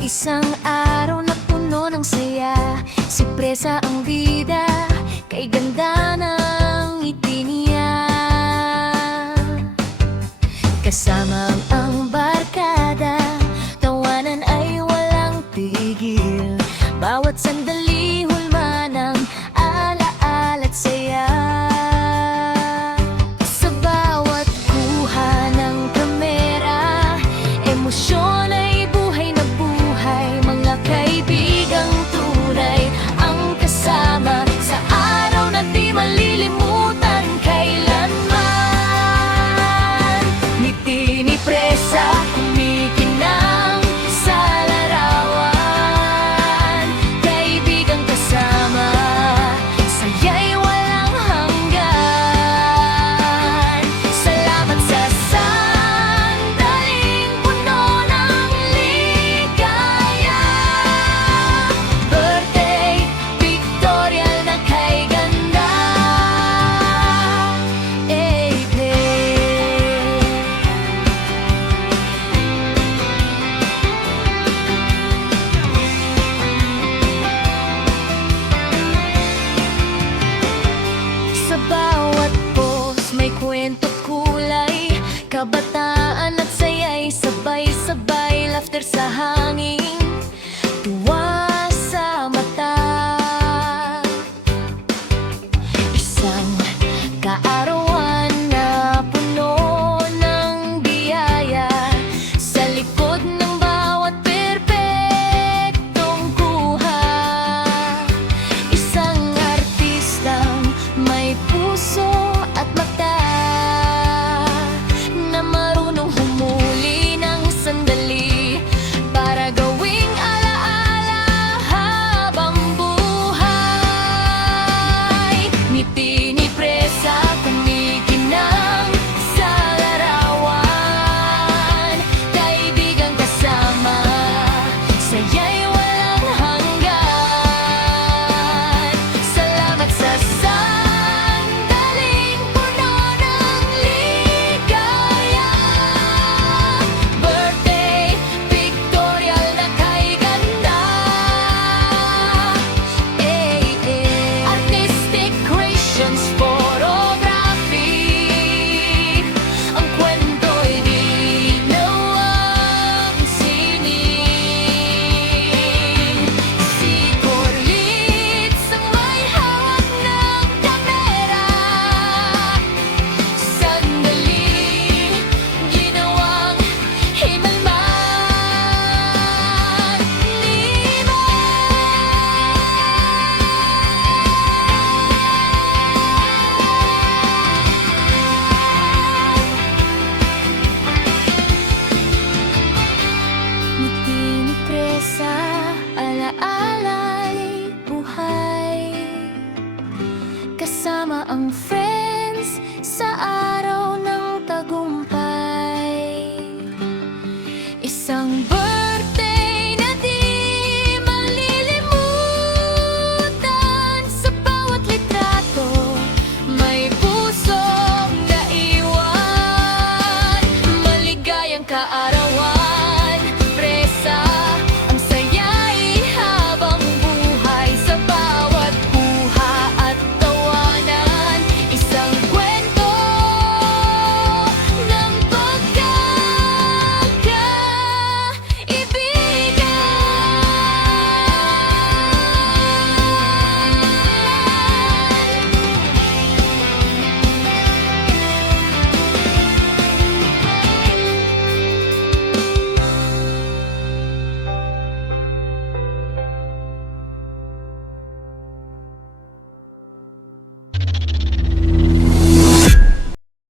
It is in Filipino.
Isang araw na puno ng saya, si Presa ang bida, kay ganda ng ngiti niya. Kasama ang barkada, tawanan ay walang tigil. Bawat sandali hulma ng alaala't saya. Sa bawat kuha ng kamera, emosyon ay buhay na buhay. Mga kaibigang tunay ang kasama sa araw na di malilimutan kailanman. Ngiti ni Presa kumikinang sa larawan, kaibigang kasama, saya'y walang hanggan. Salamat sa sandaling puno ng ligaya. Birthday pictorial na kay ganda. Sa bawat post may kwento kulay, kabataan at saya'y sabay-sabay. Laughter sa hangin, tuwa sa mata. Isang kaarawan na puno ng biyaya, sa likod ng bawat perpektong kuha. Isang artistang may puso at mata, na marunong humuli ng sandali para gawing alaala habang buhay. Ngiti ni Presa kumikinang sa larawan, kaibigang kasama, saya'y walang hanggan. Salamat sa sandaling puno ng ligaya. Birthday pictorial na kay ganda. Artistic creations, photography, ang kwento'y di nawang sining. Si Corlitz ang may hawak ng kamera, sandali ginawang himalman. Ngiti ni Presa, alaala'y buhay, kasama ang friends sa araw ng tagumpay. Isang